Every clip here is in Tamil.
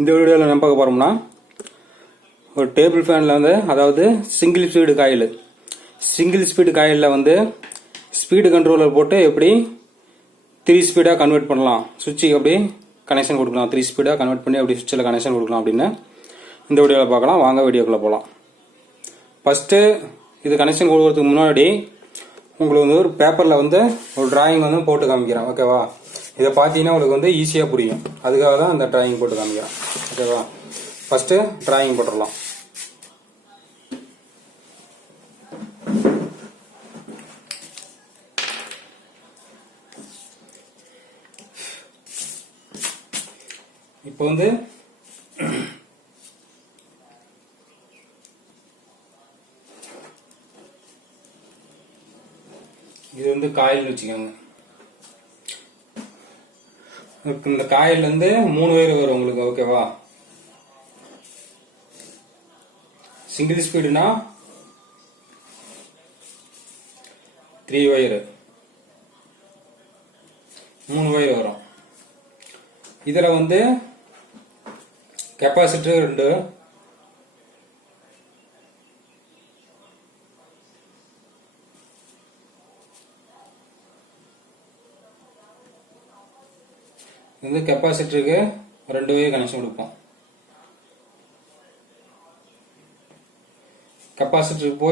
இந்த வீடியோவில் என்ன பார்க்க போகிறோம்னா ஒரு டேபிள் ஃபேனில் வந்து அதாவது சிங்கிள் ஸ்பீடு காயிலில் வந்து ஸ்பீடு கண்ட்ரோலர் போட்டு எப்படி 3 ஸ்பீடாக கன்வெர்ட் பண்ணலாம், சுவிட்சுக்கு எப்படி கனெக்ஷன் கொடுக்கலாம், 3 ஸ்பீடாக கன்வெர்ட் பண்ணி அப்படி சுவிட்சில் கனெக்ஷன் கொடுக்கலாம் அப்படின்னு இந்த வீடியோவில் பார்க்கலாம். வாங்க வீடியோக்குள்ளே போகலாம். ஃபஸ்ட்டு இது கனெக்ஷன் கொடுக்கறதுக்கு முன்னாடி உங்களுக்கு வந்து ஒரு பேப்பரில் வந்து ஒரு டிராயிங் வந்து போட்டு காமிக்கிறேன். ஓகேவா? இதை பார்த்தீங்கன்னா உங்களுக்கு வந்து ஈஸியாக புரியும். அதுக்காக தான் அந்த டிராயிங் போட்டு காமிக்கிறேன். ஓகேவா? ஃபஸ்ட்டு டிராயிங் போட்டுடலாம். இப்போ வந்து இது வந்து காயில் வச்சுக்கோங்க. இந்த காயில் வந்து 3 வயர் வரும் உங்களுக்கு. ஓகேவா? சிங்கிள் ஸ்பீடுனா 3 வயர், 3 வயர் வரும். இதுல வந்து கெப்பாசிட்டர் 2, வந்து கெப்பாசிட்டருக்கு 2 வயர் கனெக்ஷன் கொடுப்போம். கெப்பாசிட்டருக்கு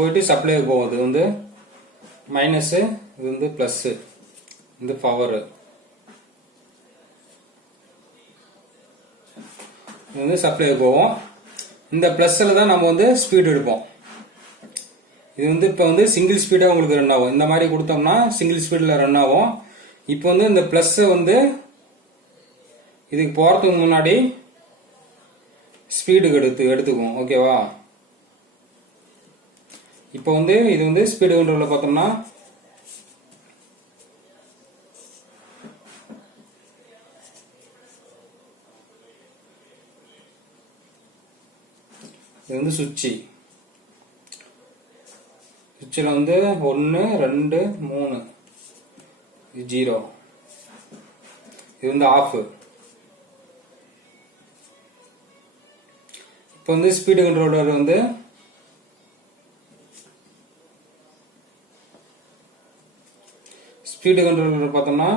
போயிட்டு சப்ளைக்கு போகும். இது வந்து மைனஸ், இது வந்து பிளஸ், இது பவர். இது வந்து சப்ளைக்கு போவோம். இந்த பிளஸ்ல தான் நம்ம வந்து ஸ்பீட் எடுப்போம். இது வந்து இப்போ வந்து சிங்கிள் ஸ்பீடா உங்களுக்கு ரன் ஆகும். இந்த மாதிரி கொடுத்தோம்னா சிங்கிள் ஸ்பீட்ல ரன் ஆகும். இப்போ வந்து இந்த பிளஸ் வந்து இதுக்கு போறதுக்கு முன்னாடி ஸ்பீடுக்கு எடுத்துக்கும். ஓகேவா? இப்போ வந்து இது வந்து ஸ்பீடு கண்ட்ரோல்ல பார்த்தோம்னா இது வந்து சுவிட்சில் வந்து 1 2 3 0, இது வந்து ஆஃப். இப்போ வந்து ஸ்பீடு கண்ட்ரோலர் வந்து பார்த்தோம்னா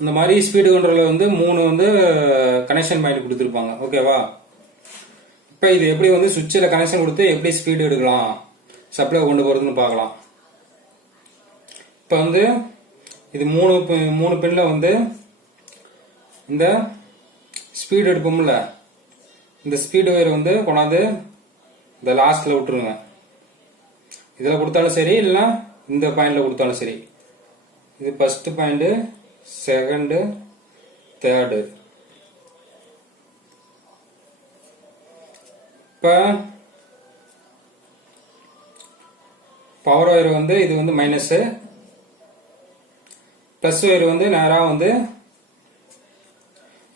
இந்த மாதிரி ஸ்பீடு கண்ட்ரோலர் வந்து 3 வந்து கனெக்ஷன் பாயிண்ட் கொடுத்துருப்பாங்க. ஓகேவா? இப்போ இது எப்படி வந்து சுவிட்சில் கனெக்ஷன் கொடுத்து எப்படி ஸ்பீடு எடுக்கலாம், சப்ளை கொண்டு போறதுன்னு பார்க்கலாம். இப்போ வந்து இது 3 பின்ல வந்து இந்த ஸ்பீடு எடுப்போம்ல, இந்த ஸ்பீடு வயர் வந்து கொண்டாந்து இந்த லாஸ்ட்ல விட்டுருங்க. இதில் கொடுத்தாலும் சரி, இல்லைன்னா இந்த பாயிண்ட்ல கொடுத்தாலும் சரி. இது ஃபர்ஸ்ட் பாயிண்ட், செகண்ட், தேர்டு. இப்போ பவர் வயர் வந்து இது வந்து மைனஸ், பிளஸ் வயர் வந்து நேராக வந்து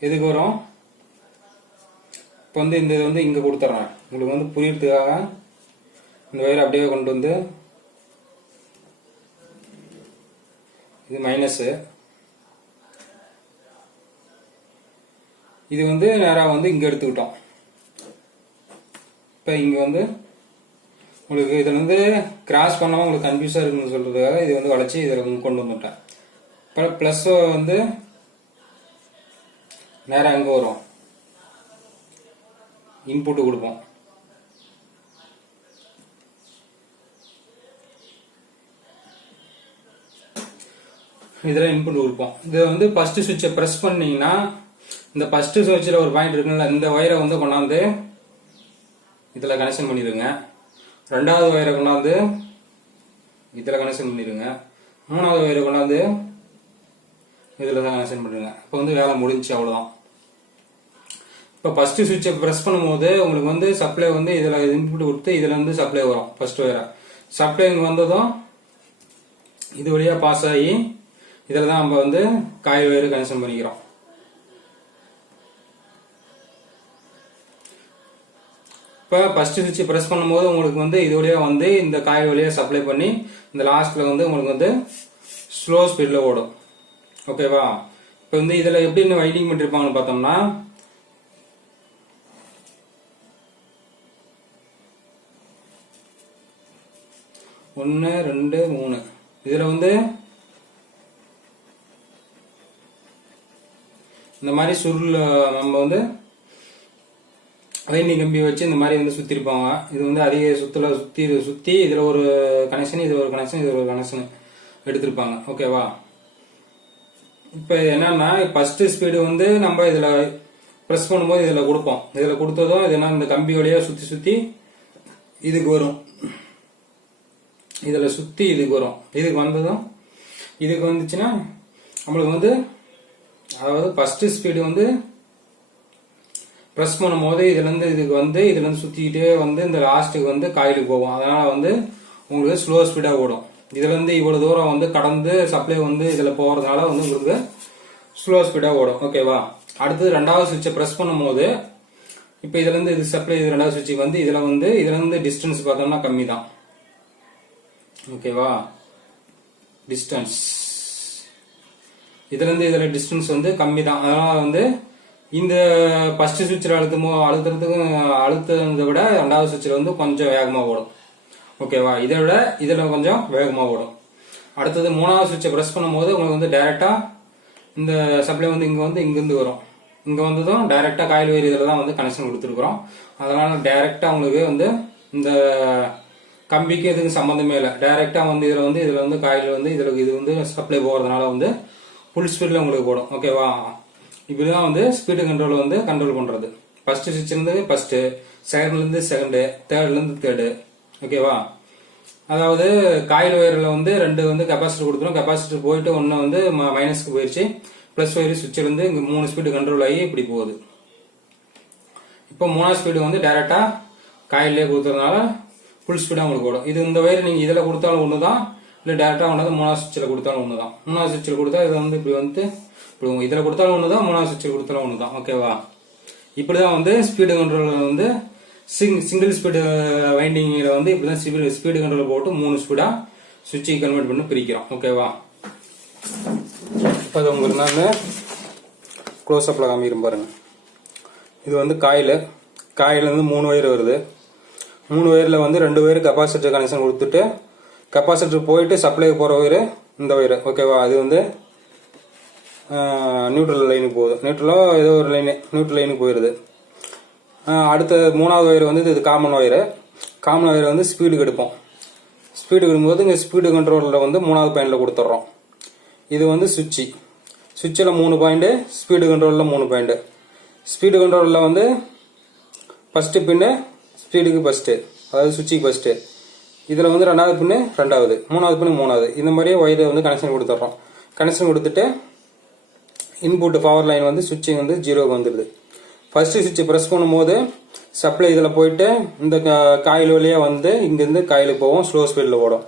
எதுக்கு வரும்? இப்போ வந்து இந்த இது வந்து இங்கே கொடுத்துட்றேன் உங்களுக்கு வந்து புரியறதுக்காக. இந்த வயர் அப்படியே கொண்டு வந்து இது மைனஸ், இது வந்து நேராக வந்து இங்கே எடுத்துக்கிட்டோம். இப்போ இங்கே வந்து உங்களுக்கு இதில் வந்து கிராஸ் பண்ணாமல் உங்களுக்கு கன்ஃபியூஸாக இருக்குன்னு சொல்றதுக்காக இது வந்து வளைச்சி இதில் கொண்டு வந்துட்டேன். இப்போ பிளஸ் வந்து நேராக அங்கே வரும், இன்புட்டு கொடுப்போம். இதில் இன்புட் கொடுப்போம். இதை வந்து ஃபர்ஸ்ட் சுவிட்சை ப்ரெஸ் பண்ணீங்கன்னா இந்த ஃபர்ஸ்ட் சுவிட்சில் ஒரு பாயிண்ட் இருக்குல்ல, இந்த வயரை வந்து கொண்டாந்து இதில் கனெக்ஷன் பண்ணிடுங்க. 2வது வயரை கொண்டாந்து இதில் கனெக்ஷன் பண்ணிடுங்க. 3வது வயரை கொண்டாந்து இதில் தான் கனெக்ஷன் பண்ணுங்க. இப்போ வந்து வேலை முடிஞ்சு, அவ்வளோதான். இப்போ ஃபர்ஸ்ட் சுவிட்சை ப்ரெஸ் பண்ணும்போது உங்களுக்கு வந்து சப்ளை வந்து இதில் இன்புட் கொடுத்து இதில் வந்து சப்ளை வரும் ஃபர்ஸ்ட் வயரை. சப்ளை இங்கே வந்ததும் இது வழியாக பாஸ் ஆகி இதில் தான் நம்ம வந்து காயில் வயர் கனெக்ஷன் பண்ணிக்கிறோம். இப்போ ஃபர்ஸ்ட் சுவிட்ச் ப்ரெஸ் பண்ணும்போது உங்களுக்கு வந்து இது வழியாக வந்து இந்த காயில் வழியாக சப்ளை பண்ணி இந்த லாஸ்ட்டில் வந்து உங்களுக்கு வந்து ஸ்லோ ஸ்பீடில் ஓடும். ஓகேவா? இப்போ வந்து இதில் எப்படி வைண்டிங் பண்ணிருப்பாங்கன்னு பார்த்தோம்னா, 1 2 3 இதில் வந்து இந்த மாதிரி சுருள் நம்ம வந்து வைண்டிங் கம்பி வச்சு இந்த மாதிரி வந்து சுற்றிருப்பாங்க. இது வந்து அதிக சுற்றி இதில் ஒரு கனெக்ஷன், இது ஒரு கனெக்ஷன், இது ஒரு கனெக்ஷன் எடுத்திருப்பாங்க. ஓகேவா? இப்போ என்னன்னா ஃபர்ஸ்ட் ஸ்பீடு வந்து நம்ம இதில் ப்ரெஸ் பண்ணும்போது இதில் கொடுப்போம். இதில் கொடுத்ததும் இது என்ன, இந்த கம்பி வழியாக சுற்றி இதுக்கு வரும். இதில் சுற்றி இதுக்கு வரும். இதுக்கு வந்ததும் இதுக்கு வந்துச்சுன்னா நம்மளுக்கு வந்து, அதாவது ஃபர்ஸ்ட் ஸ்பீடு வந்து ப்ரெஸ் பண்ணும் போது இதுலேருந்து இதுக்கு வந்து இதுலேருந்து சுற்றிக்கிட்டே வந்து இந்த லாஸ்ட்டுக்கு வந்து காயிலுக்கு போகும். அதனால் வந்து உங்களுக்கு ஸ்லோ ஸ்பீடாக ஓடும். இதுலேருந்து இவ்வளோ தூரம் வந்து கடந்து சப்ளை வந்து இதில் போகிறதுனால வந்து உங்களுக்கு ஸ்லோ ஸ்பீடாக ஓடும். ஓகேவா? அடுத்தது ரெண்டாவது சுவிட்சை ப்ரெஸ் பண்ணும்போது இப்போ இதுலேருந்து இது சப்ளை, இது ரெண்டாவது சுவிட்சுக்கு வந்து இதுலேருந்து டிஸ்டன்ஸ் பார்த்தோம்னா கம்மி தான். ஓகேவா? டிஸ்டன்ஸ் இதுலேருந்து இதில் டிஸ்டன்ஸ் வந்து கம்மி தான். அதனால் வந்து இந்த ஃபர்ஸ்ட் சுவிட்சில் அழுத்தத்தை விட ரெண்டாவது சுவிட்சில் வந்து கொஞ்சம் வேகமாக ஓடும். ஓகேவா? இதை விட இதில் கொஞ்சம் வேகமாக ஓடும். அடுத்தது மூணாவது சுவிட்சை ப்ரெஸ் பண்ணும்போது உங்களுக்கு வந்து டைரெக்டாக இந்த சப்ளை வந்து இங்கேருந்து வரும். இங்கே வந்ததும் டைரெக்டாக காயில் வயர் இதில் தான் வந்து கனெக்ஷன் கொடுத்துருக்குறோம். அதனால் டைரெக்டாக உங்களுக்கு வந்து இந்த கம்பிக்கு இதுக்கு சம்மந்தமே இல்லை. டைரெக்டாக வந்து இதில் வந்து காயில் வந்து இது வந்து சப்ளை போகிறதுனால வந்து ஃபுல் ஸ்பீடில் உங்களுக்கு போடும். ஓகேவா? இப்படிதான் வந்து ஸ்பீடு கண்ட்ரோல் வந்து கண்ட்ரோல் பண்ணுறது. ஃபர்ஸ்ட் சுவிட்ச்லேருந்து ஃபர்ஸ்ட்டு, செகண்ட்லேருந்து செகண்டு, தேர்ட்லேருந்து தேர்டு. ஓகேவா? அதாவது காயில் ஒயரில் வந்து 2 வந்து கெப்பாசிட்டர் கொடுத்துரும். கெப்பாசிட்டர் போயிட்டு ஒன்று வந்து மைனஸ்க்கு போயிடுச்சு. ப்ளஸ் ஒயர் சுவிட்சிலேருந்து இங்கே 3 ஸ்பீடு கண்ட்ரோல் ஆகி இப்படி போகுது. இப்போ 3ஆவது ஸ்பீடு வந்து டைரெக்டாக காயிலே கொடுத்துறதுனால ஃபுல் ஸ்பீடாக உங்களுக்கு ஓடும். இது இந்த வயர் நீங்கள் இதில் கொடுத்தாலும் ஒன்று தான், இல்லை டேரெக்டாக ஒன்று 3ஆவது சுவிட்சில் கொடுத்தாலும் ஒன்று தான். 3ஆவது சுவிட்சில் கொடுத்தா இது வந்து இப்படி வந்து இப்படி இதில் கொடுத்தாலும் ஒன்று தான், 3ஆவது சுவிட்சில் கொடுத்தாலும் ஒன்று தான். ஓகேவா? இப்படி தான் வந்து ஸ்பீடு கண்ட்ரோல் வந்து சிங்கிள் ஸ்பீடு வைண்டிங்கில் வந்து இப்படி தான் ஸ்பீடு கண்ட்ரோல் போட்டு 3 ஸ்பீடாக சுவிட்சை கன்வெர்ட் பண்ணி பிரிக்கிறோம். ஓகேவா? இப்போ அது உங்களுக்கு நான் க்ளோஸ்அப்பில் காமிக்கிறேன் பாருங்க. இது வந்து காயிலேருந்து 3 ஒயர் வருது. 3 ஒயரில் வந்து 2 ஒயர் கெப்பாசிட்டர் கனெக்ஷன் கொடுத்துட்டு, கெப்பாசிட்டர் போயிட்டு சப்ளை போகிற ஒயர் இந்த ஒயர். ஓகேவா? அது வந்து நியூட்ரல் லைனுக்கு போகுது. நியூட்ரலோ ஏதோ ஒரு நியூட்ரல் லைனுக்கு போயிடுது. அடுத்த 3ஆவது ஒயர் வந்து இது காமன் ஒயர் வந்து ஸ்பீடுக்கு எடுப்போம். ஸ்பீடுக்கு எடுக்கும்போது இங்கே ஸ்பீடு கண்ட்ரோலில் வந்து 3ஆவது பாயிண்டில் கொடுத்துட்றோம். இது வந்து சுவிட்சில் 3 பாயிண்ட்டு, ஸ்பீடு கண்ட்ரோலில் 3 பாயிண்ட்டு. ஸ்பீடு கண்ட்ரோலில் வந்து ஃபஸ்ட்டு பின்னு ஸ்பீடுக்கு ஃபஸ்ட்டு, அதாவது சுவிட்சுக்கு ஃபஸ்ட்டு. இதில் வந்து 2ஆவது பின்னு 2ஆவது, 3ஆவது பின்னு 3ஆவது. இந்த மாதிரியே ஒயரை வந்து கனெக்ஷன் கொடுத்துட்றோம். கனெக்ஷன் கொடுத்துட்டு இன்புட் பவர் லைன் வந்து சுவிட்சிங் வந்து 0க்கு வந்துடுது. ஃபர்ஸ்ட் சுவிட்சை ப்ரெஸ் பண்ணும்போது சப்ளை இதில் போயிட்டு இந்த காயில் வழியாக வந்து இங்கேருந்து காயிலுக்கு போவோம், ஸ்லோ ஸ்பீடில் ஓடும்.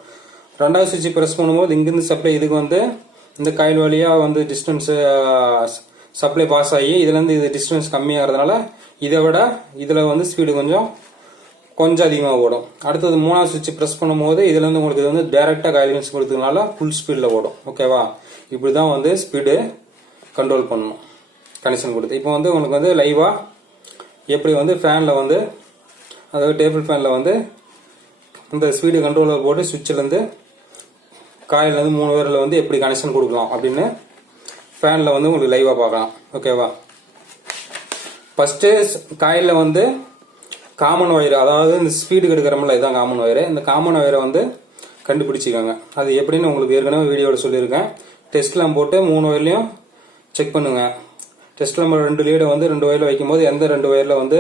2ஆவது சுவிட்சை ப்ரெஸ் பண்ணும்போது இங்கேருந்து சப்ளை இதுக்கு வந்து இந்த காயில் வழியாக வந்து டிஸ்டன்ஸு சப்ளை பாஸ் ஆகி இதுலேருந்து இது டிஸ்டன்ஸ் கம்மியாகிறதுனால இதை விட இதில் வந்து ஸ்பீடு கொஞ்சம் அதிகமாக ஓடும். அடுத்தது 3ஆவது சுவிட்ச் ப்ரெஸ் பண்ணும்போது இதுலேருந்து உங்களுக்கு இது வந்து டைரெக்டாக காயில் கொடுத்ததுனால ஃபுல் ஸ்பீடில் ஓடும். ஓகேவா? இப்படி தான் வந்து ஸ்பீடு கண்ட்ரோல் பண்ணணும் கனெக்ஷன் கொடுத்து. இப்போ வந்து உங்களுக்கு வந்து லைவாக எப்படி வந்து ஃபேனில் வந்து, அதாவது டேபிள் ஃபேனில் வந்து இந்த ஸ்பீடு கண்ட்ரோலர் போட்டு சுவிட்சிலேருந்து காயிலேருந்து 3 ஒயரில் வந்து எப்படி கனெக்ஷன் கொடுக்கலாம் அப்படின்னு ஃபேனில் வந்து உங்களுக்கு லைவாக பார்க்கலாம். ஓகேவா? ஃபஸ்ட்டு காயிலில் வந்து காமன் ஒயர், அதாவது இந்த ஸ்பீடுக்கு எடுக்கிறோம்ல, இதுதான் காமன் ஒயரு. இந்த காமன் ஒயரை வந்து கண்டுபிடிச்சிக்கோங்க. அது எப்படின்னு உங்களுக்கு ஏற்கனவே வீடியோவில் சொல்லியிருக்கேன். டெஸ்ட்லாம் போட்டு 3 ஒயர்லையும் செக் பண்ணுங்க. டெஸ்ட்ல நம்ம 2 லீடை வந்து 2 ஒயரில் வைக்கும்போது எந்த 2 ஒயரில் வந்து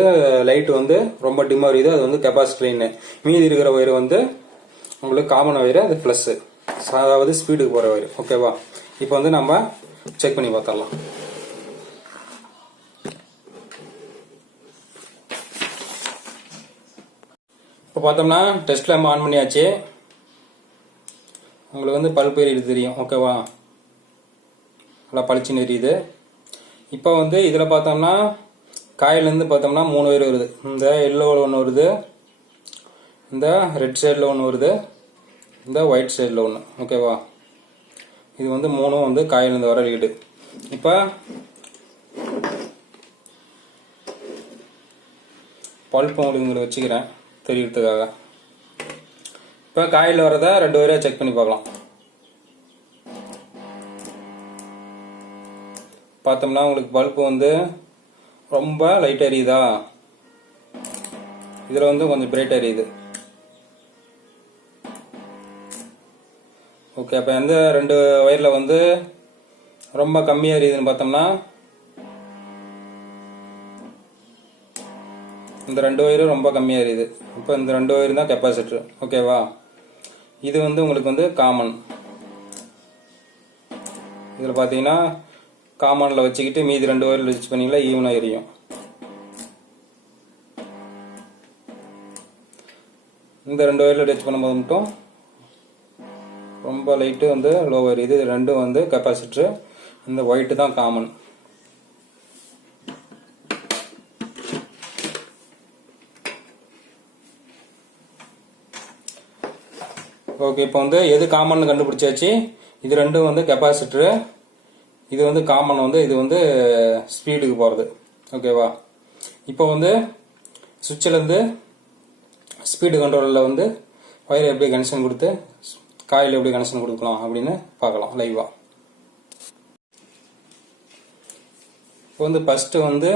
லைட் வந்து ரொம்ப டிம்மாக இருக்குது அது வந்து கெப்பாசிட்டர் லைன். மீதி இருக்கிற ஒயர் வந்து உங்களுக்கு காமன் ஒயர், அது ப்ளஸ்ஸு, அதாவது ஸ்பீடுக்கு போகிற ஒயர். ஓகேவா? இப்போ வந்து நம்ம செக் பண்ணி பார்த்துடலாம். இப்போ பார்த்தோம்னா டெஸ்ட் லேம்ப் ஆன் பண்ணியாச்சு. உங்களுக்கு வந்து பல்ப் எரியுது தெரியும். ஓகேவா, நல்லா பளிச்சுன்னு எரியுது. இப்போ வந்து இதில் பார்த்தோம்னா காயிலேருந்து பார்த்தோம்னா 3 ஒயர் வருது. இந்த எல்லோவில் ஒன்று வருது, இந்த ரெட் சைடில் ஒன்று வருது, இந்த ஒயிட் சைடில் ஒன்று. ஓகேவா, இது வந்து 3 வந்து காயிலேருந்து வர லீடு. இப்போ பல்ப் உங்களுக்கு இங்கே வச்சுக்கிறேன் தெரியறதுக்காக. இப்போ காயில் வரதை 2 ஒயராக செக் பண்ணி பார்க்கலாம். பார்த்தோம்னா உங்களுக்கு பல்ப் வந்து ரொம்ப லைட் எரியுதா, இதில் வந்து கொஞ்சம் பிரைட் எரியுது. ஓகே, அப்போ எந்த 2 ஒயரில் வந்து ரொம்ப கம்மியாக எரியுதுன்னு பார்த்தோம்னா இந்த 2 ஒயரும் ரொம்ப கம்மியாக எரியுது. இப்போ இந்த 2 ஒயர் தான் கெப்பாசிட்டர். ஓகேவா, இது வந்து உங்களுக்கு வந்து காமன். இதில் பார்த்தீங்கன்னா காமனில் வச்சுக்கிட்டு மீதி 2 ஒயரில் வச்சு பண்ணிங்களா ஈவனாக எரியும். இந்த 2 ஒயரில் டச் பண்ணும்போது மட்டும் ரொம்ப லைட்டு வந்து லோ எரியுது. இது ரெண்டும் வந்து கெப்பாசிட்டர். இந்த ஒயிட்டு தான் காமன். ஓகே, இப்போ வந்து எது காமன் கண்டுபிடிச்சாச்சு. இது ரெண்டும் வந்து கெப்பாசிட்டரு, இது வந்து காமன், வந்து இது வந்து ஸ்பீடுக்கு போகிறது. ஓகேவா, இப்போ வந்து சுவிட்சிலேருந்து ஸ்பீடு கண்ட்ரோலில் வந்து ஒயர் எப்படி கனெக்ஷன் கொடுத்து காயில் எப்படி கனெக்ஷன் கொடுக்கலாம் அப்படின்னு பார்க்கலாம் லைவாக. இப்போ வந்து ஃபஸ்ட்டு வந்து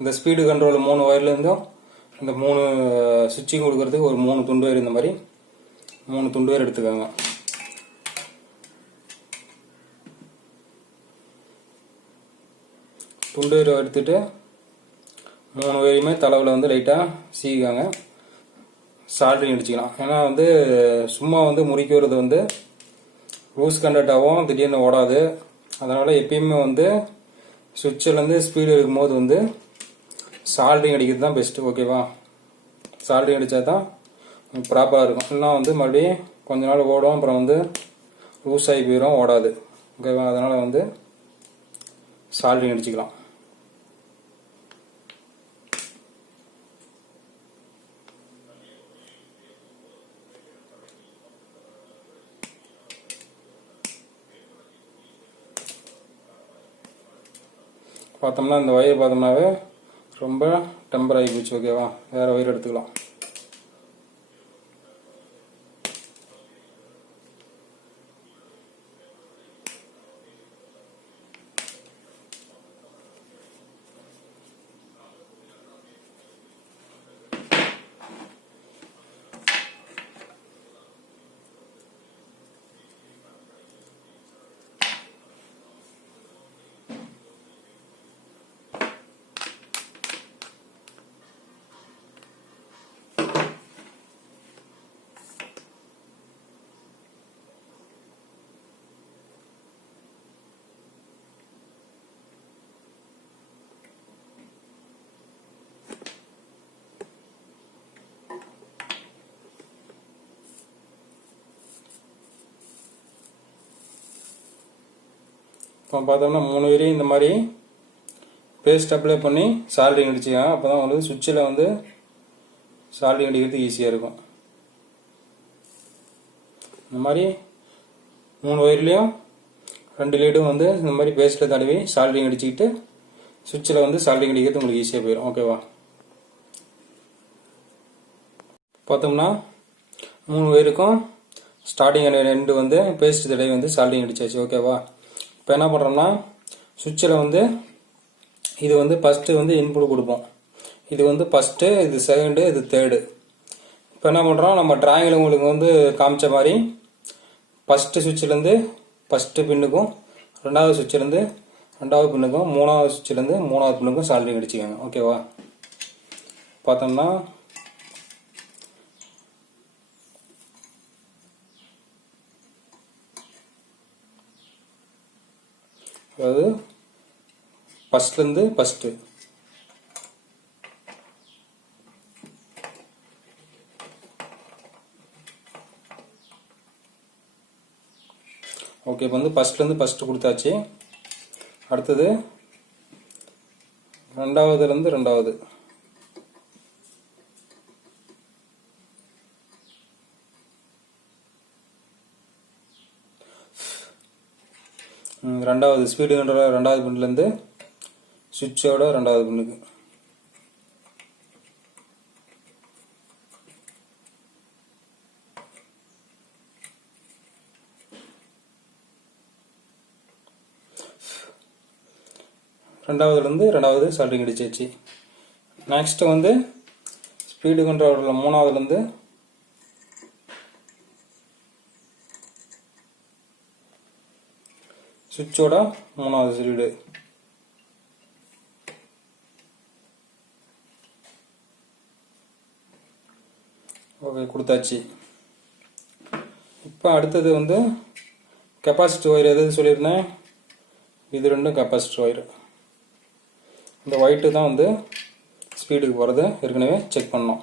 இந்த ஸ்பீடு கண்ட்ரோல் 3 ஒயர்லேருந்தும் இந்த 3 சுவிட்சிங் கொடுக்கறதுக்கு ஒரு 3 துண்டு ஒயர், இந்த மாதிரி 3 துண்டு ஒயர் எடுத்துக்கோங்க. துண்டு ஒயர் எடுத்துட்டு 3 ஒயரையுமே தலைவில் வந்து லைட்டாக சீக்காங்க, சால்ட்ரிங் அடிச்சுக்கலாம். ஏன்னா வந்து சும்மா வந்து முறுக்கி வருது வந்து லூஸ் கண்டக்ட் ஆகும், திடீர்னு ஓடாது. அதனால் எப்பயுமே வந்து சுவிட்சிலேருந்து ஸ்பீடு இருக்கும்போது வந்து சால்ட்ரிங் அடிக்கிறது தான் பெஸ்ட்டு. ஓகேவா, சால்ட்ரிங் அடித்தா தான் ப்ராப்பராக இருக்கும். இல்லைனா வந்து மறுபடியும் கொஞ்ச நாள் ஓடும், அப்புறம் வந்து லூஸ் ஆகி போயிடும், ஓடாது. ஓகேவா, அதனால் வந்து சால்ட்ரிங் அடிச்சுக்கலாம். பார்த்தோம்னா இந்த ஒயர் பார்த்தோம்னாவே ரொம்ப டெம்பர் ஆகி போச்சு. ஓகேவா, வேறு ஒயர் எடுத்துக்கலாம். இப்போ பார்த்தோம்னா 3 வரையும் இந்த மாதிரி பேஸ்ட் அப்ளை பண்ணி சால்ட்ரிங் அடிச்சுக்கலாம். அப்போ தான் வந்து சுவிட்சில் வந்து சால்ட்ரிங் அடிக்கிறது ஈஸியாக இருக்கும். இந்த மாதிரி 3 ஒயர்லேயும் 2 லீடும் வந்து இந்த மாதிரி பேஸ்ட்டில் தடவி சால்ட்ரிங் அடிச்சுக்கிட்டு சுவிட்சில் வந்து சால்ட்ரிங் அடிக்கிறது உங்களுக்கு ஈஸியாக போயிடும். ஓகேவா, பார்த்தோம்னா 3 ஒயருக்கும் ஸ்டார்டிங் ரெண்டு வந்து பேஸ்ட் தடவி வந்து சால்ட்ரிங் அடிச்சாச்சு. ஓகேவா, இப்போ என்ன பண்ணுறோம்னா சுவிட்சில் வந்து இது வந்து ஃபஸ்ட்டு வந்து இன்புட் கொடுப்போம். இது வந்து ஃபஸ்ட்டு, இது செகண்டு, இது தேர்டு. இப்போ என்ன பண்ணுறோம், நம்ம டிராயிங்கில் உங்களுக்கு வந்து காமிச்ச மாதிரி ஃபஸ்ட்டு சுவிட்சிலேருந்து ஃபஸ்ட்டு பின்னுக்கும், ரெண்டாவது சுவிட்சிலேருந்து ரெண்டாவது பின்னுக்கும், மூணாவது சுவிட்சிலேருந்து மூணாவது பின்னுக்கும் சால்ட்ரிங் அடிச்சுக்கோங்க. ஓகேவா, பார்த்தோம்னா அதாவது ஃபஸ்ட்லேருந்து ஃபஸ்ட்டு, ஓகே, இப்போ வந்து ஃபஸ்ட்டு கொடுத்தாச்சு. அடுத்தது ரெண்டாவதுலேருந்து ரெண்டாவது. ரெண்டாவது ஸ்பீடு கண்ட்ரோலர் ரெண்டாவது பின்லேருந்து சுவிட்சோட ரெண்டாவது பின்னுக்கு. ரெண்டாவதுலேருந்து ரெண்டாவது சால்ட்ரிங் அடிச்சாச்சு. நெக்ஸ்ட் வந்து ஸ்பீடு கண்ட்ரோலரில் மூணாவதுலேருந்து சுவிட்சோட மூணாவது ஸ்பீடு. ஓகே, கொடுத்தாச்சு. இப்போ அடுத்தது வந்து கெப்பாசிட்டி ஒயர் எது சொல்லியிருந்தேன், இது ரெண்டும் கெப்பாசிட்டி ஒயர். இந்த ஒயிட்டு தான் வந்து ஸ்பீடுக்கு போகிறது, ஏற்கனவே செக் பண்ணோம்.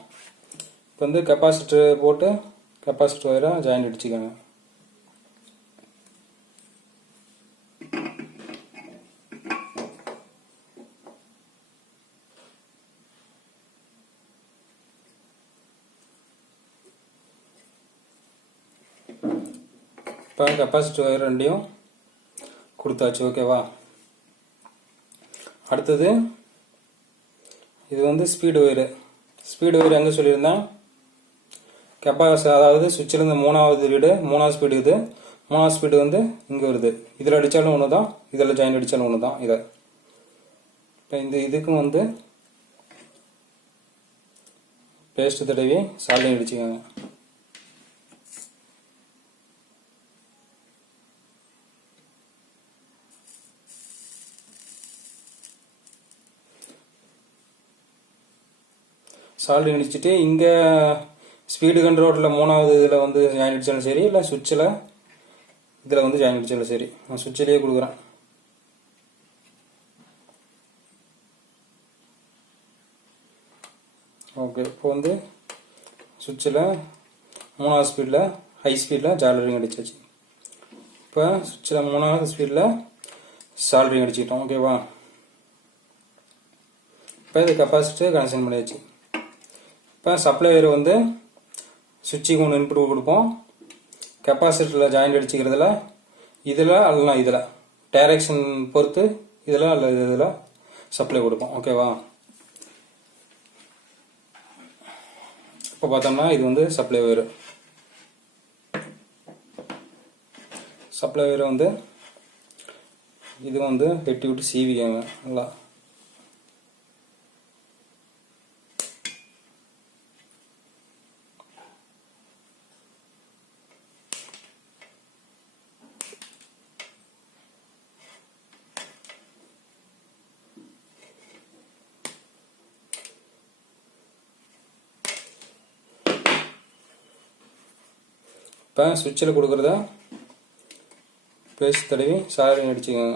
இப்போ வந்து கெப்பாசிட்டர் போட்டு கெப்பாசிட்டி ஒயரை ஜாயின் அடிச்சுக்கோங்க. இப்போ கெப்பாசிட்டி ஒயர் ரெண்டையும் கொடுத்தாச்சு. ஓகேவா? அடுத்தது இது வந்து ஸ்பீடு ஒயரு. ஸ்பீடு ஒயர் எங்கே சொல்லியிருந்தேன், அதாவது சுவிட்சிலேருந்து மூணாவது ரீடு, மூணாவது ஸ்பீடு. இது மூணாவது ஸ்பீடு வந்து இங்கே வருது. இதில் அடித்தாலும் ஒன்று தான், இதில் ஜாயின் அடித்தாலும் ஒன்று தான். இதை இப்போ இந்த இதுக்கும் வந்து பேஸ்ட் தடவி சால்டிங் அடிச்சுக்கோங்க. சால்டிங் அடிச்சுட்டு இங்கே ஸ்பீடு கண்ட்ரோலில் மூணாவது இதில் வந்து ஜாயின் அடித்தாலும் சரி, இல்லை சுவிட்சில் இதில் வந்து ஜாயின் அடித்தாலும் சரி. நான் சுவிட்சிலேயே கொடுக்குறேன். ஓகே, இப்போ வந்து சுவிட்சில் மூணாவது ஸ்பீடில் ஹை ஸ்பீடில் சால்டரிங் அடிச்சாச்சு. இப்போ சுவிட்சில் மூணாவது ஸ்பீடில் சால்டரிங் அடிச்சுக்கிட்டோம். ஓகேவா? இப்போ இது கெப்பாசிட்டி கனெக்ஷன் பண்ணியாச்சு. இப்போ சப்ளை ஒயர் வந்து சுவிட்சுக்கு ஒன்று இன்புட் கொடுப்போம். கெப்பாசிட்டரில் ஜாயிண்ட் அடிச்சுக்கிறதுல இதில் அல்லனா இதில் டைரக்ஷன் பொறுத்து இதில் அல்ல இதில் சப்ளை கொடுப்போம். ஓகேவா? இப்போ பார்த்தோம்னா இது வந்து சப்ளை ஒயர். சப்ளை ஒயர் வந்து இது வந்து வெட்டி விட்டு சீவிக்காங்க நல்லா. இப்போ சுவிட்சில் கொடுக்குறத பேஸ்ட் தடவி சால்டரிங் அடிச்சுக்கோங்க.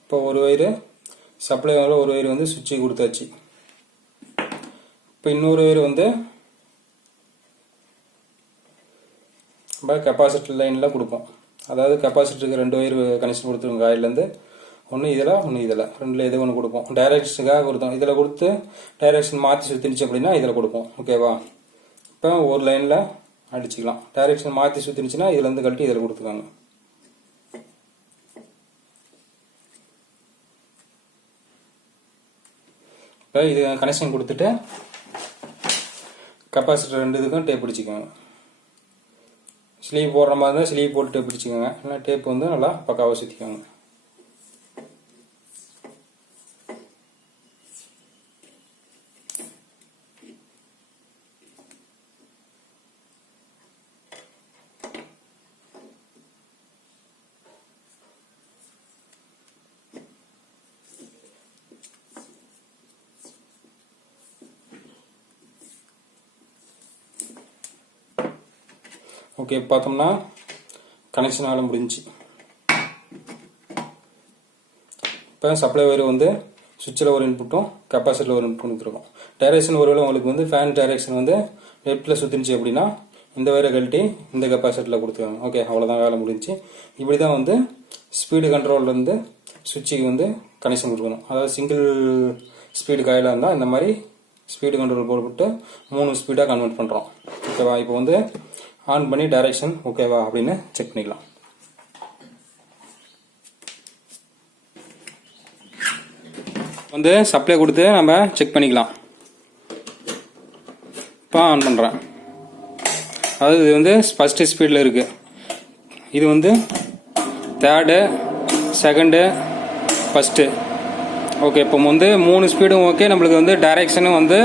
இப்போ ஒரு ஒயரு சப்ளை ஒயரில் ஒரு ஒயர் வந்து சுவிட்சுக்கு கொடுத்தாச்சு. இப்போ இன்னொரு ஒயர் வந்து நம்ம கெப்பாசிட்டர் லைனில் கொடுப்போம். அதாவது கெப்பாசிட்டருக்கு ரெண்டு ஒயர் கனெக்ஷன் கொடுத்துருங்க. காயிலேருந்து ஒன்று இதில் ஒன்று இதில் ரெண்டில் எது ஒன்று கொடுப்போம். டைரக்ஷனுக்காக கொடுத்தோம். இதில் கொடுத்து டைரக்ஷன் மாற்றி சுற்றினுச்சு அப்படின்னா இதில் கொடுப்போம். ஓகேவா? இப்போ ஒரு லைனில் அடிச்சுக்கலாம். டைரக்ஷன் மாற்றி சுற்றினுச்சுன்னா இதுலேருந்து கழட்டி இதில் கொடுத்துக்காங்க. இப்போ இது கனெக்ஷன் கொடுத்துட்டு கெப்பாசிட்டர் ரெண்டு இதுக்கும் டேப் பிடிச்சிக்கோங்க. ஸ்லீவ் போடுற மாதிரி இருந்தால் ஸ்லீவ் போட்டு டேப் பிடிச்சிக்கோங்க. இல்லை டேப் வந்து நல்லா பக்காவாக சுற்றிக்கோங்க. ஓகே, பார்த்தோம்னா கனெக்ஷன் ஆக முடிஞ்சிச்சு. இப்போ சப்ளை ஒயர் வந்து சுவிட்சில் ஒரு இன்புட்டும் கெப்பாசிட்டரில் ஒரு இன்புட் கொடுத்துருக்கோம். டைரக்ஷன் ஒருவேளை உங்களுக்கு வந்து ஃபேன் டைரக்ஷன் வந்து லெஃப்ட்டில் சுற்றிச்சு அப்படின்னா இந்த வயரை கழட்டி இந்த கெப்பாசிட்டரில் கொடுத்துருக்காங்க. ஓகே, அவ்வளோதான், வேலை முடிஞ்சு. இப்படி தான் வந்து ஸ்பீடு கண்ட்ரோல்லேருந்து சுவிட்சுக்கு வந்து கனெக்ஷன் கொடுக்கணும். அதாவது சிங்கிள் ஸ்பீடு காயிலாக இருந்தால் இந்த மாதிரி ஸ்பீடு கண்ட்ரோல் போட்டு 3 ஸ்பீடாக கன்வெர்ட் பண்ணுறோம். ஓகேவா? இப்போ வந்து ஆன் பண்ணி டைரக்ஷன் ஓகேவா அப்படின்னு செக் பண்ணிக்கலாம். வந்து சப்ளை கொடுத்து நம்ம செக் பண்ணிக்கலாம். இப்போ ஆன் பண்ணுறேன். அதாவது இது வந்து ஃபஸ்ட்டு ஸ்பீடில் இருக்குது. இது வந்து தேர்டு, செகண்டு, ஃபஸ்ட்டு. ஓகே, இப்போ வந்து 3 ஸ்பீடும் ஓகே. நம்மளுக்கு வந்து டைரக்ஷனும் வந்து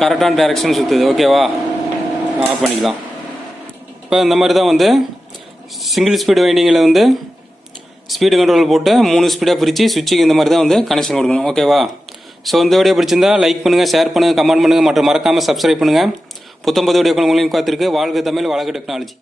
கரெக்டான டைரக்ஷன் சுற்றுது. ஓகேவா? ஆஃப் பண்ணிக்கலாம். இப்போ இந்த மாதிரி தான் வந்து சிங்கிள் ஸ்பீடு வைண்டிங்கில் வந்து ஸ்பீடு கண்ட்ரோல் போட்டு 3 ஸ்பீடாக பிரித்து சுவிட்சுக்கு இந்த மாதிரி தான் வந்து கனெக்ஷன் கொடுக்கணும். ஓகேவா? ஸோ இந்த வீடியோ பிடிச்சிருந்தா லைக் பண்ணுங்கள், ஷேர் பண்ணுங்கள், கமெண்ட் பண்ணுங்கள் மற்றும் மறக்காமல் சப்ஸ்கிரைப் பண்ணுங்கள். புத்தம்பது வீடியோக்கள் உங்களையும் காத்திருக்கு. வாழ்க தமிழ், வளர்க டெக்னாலஜி.